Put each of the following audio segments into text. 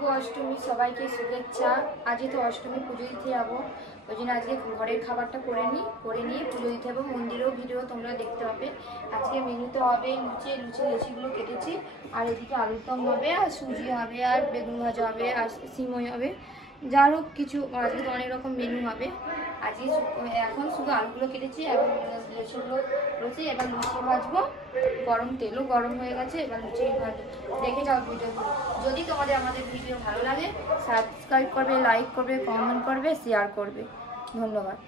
শুভ অষ্টমী সবাইকে শুভেচ্ছা। আজকে তো অষ্টমী পুজো দিতে যাবো, ওই জন্য আজকে ঘরের খাবারটা করে নিয়ে পুজো দিতে যাবো। মন্দিরেও ভিডিও তোমরা দেখতে পাবে। আজকে মেনুতে হবে লুচিগুলো কেটেছি, আর এদিকে আলুর দম হবে, আর সুজি হবে, আর বেগুন ভাজা হবে, আর সিমই হবে, যার হোক কিছু। আজকে তো অনেক রকম মেনু হবে। আজকে এখন শুধু আলুগুলো কেটেছি এবং লুচিগুলো রয়েছে। এবার লুচি ভাজবো, তেলও গরম হয়ে গেছে। এবার লুচি ভাজবো, দেখে যাও ভিডিওগুলো। যদি তোমাদের আমাদের ভিডিও ভালো লাগে, সাবস্ক্রাইব করবে, লাইক করবে, কমেন্ট করবে, শেয়ার করবে। ধন্যবাদ।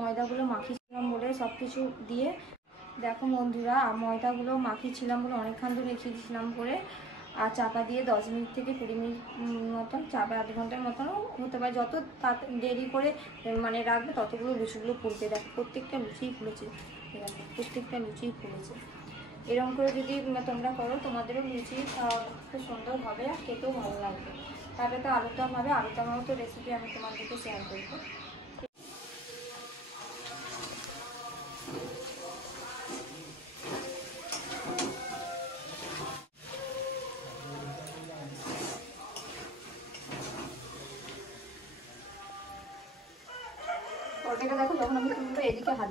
ময়দাগুলো মাখিয়েছিলাম বলে সব কিছু দিয়ে, দেখো বন্ধুরা, ময়দাগুলো মাখিয়েছিলাম বলে অনেকক্ষণ ধরে রেখে দিয়েছিলাম করে, আর চাপা দিয়ে 10 মিনিট থেকে 20 মিনিট মতন, চাপা আধ ঘন্টার মতনও হতে পারে। যত দেরি করে মানে রাখবে ততগুলো লুচিগুলো ফুলতে। দেখো প্রত্যেকটা লুচিই ফুলেছে, দেখো প্রত্যেকটা লুচিই ফুলেছে। এরকম করে যদি তোমরা করো, তোমাদেরও লুচি খুব সুন্দর হবে আর খেতেও ভালো লাগবে। তারপরে তো আলুর দম হবে, আলুর দমেরও তো রেসিপি আমি তোমাদেরকে শেয়ার করবো। তরকারিটা দেখো, যখন আমি তুলবো এদিকে হাত